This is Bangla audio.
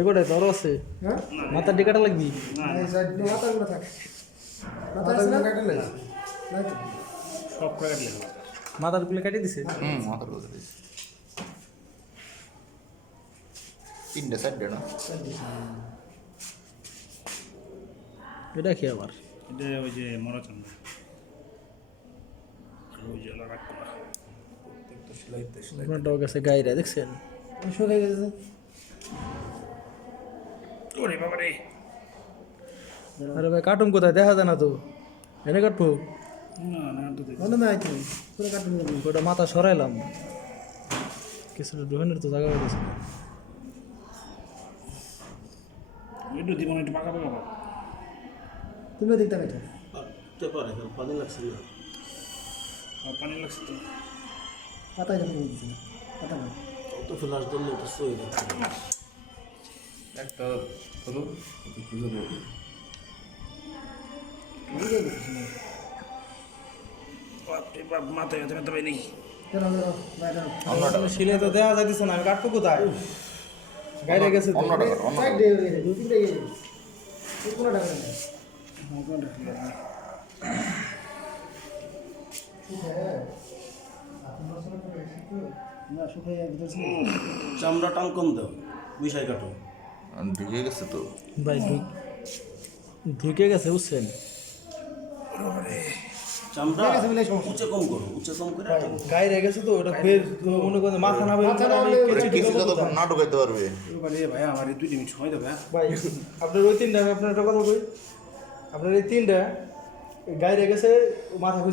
এগোটাই তোর আছে? হ্যাঁ? মাথার ডিকাটা লাগবি। মাথারগুলো কাটিয়ে দিছে? মাথার তিনটে চারটে না? এটা কি আবার? এটা ওই যে মরা ওই যে লাগাট করা আপনার ডগ আছে গাইরা দেখছেন? শুকিয়ে গেছে। ওরে বাবা রে। আরে ভাই কাটুম কোথায়? দেখা যায় না তো। এনে কাটবো? না তো। মনে নাই তো। পুরো কাটুন ওটা মাথা সরাইলাম। কিছুটা ডোহেনের তো জায়গা হয়ে গেছে। একটু দিব না একটু পাকা পাকা তুমিও দেখতে পেতে করতে পারে পানি লাগছে না। পানি লাগছে তো। পাতায় যখন পাতা না। অত ফ্লাশ ধরলে তো সই একটা হলো খুঁজে দেবো মাথায় ব্যথা ব্যথা নেই শিলে তো দেখা যাইতেছে না আমি কাটবো কোথায়? গাইরে গেছে অন্য গিয়ে কোনো টাকা নেই না শুকাই ভিতর ছিল চামড়া টান কম দাও বিষয় কাটো। ঢুকে গেছে তো। ভাই ঢুকে গেছে বুঝছেন? চামড়া কম করো উঁচে কম করে গেছে তো ওটা ফের মনে করেন মাথা না মাথা না কিছু ঢুকাইতে পারবে। ভাই আমার এই দুই মিনিট সময় দেবে হ্যাঁ? ভাই আপনার ওই তিনটা আপনার একটা কথা কই? আপনার এই তিনটা গাইরে গেছে মাথা খুঁজে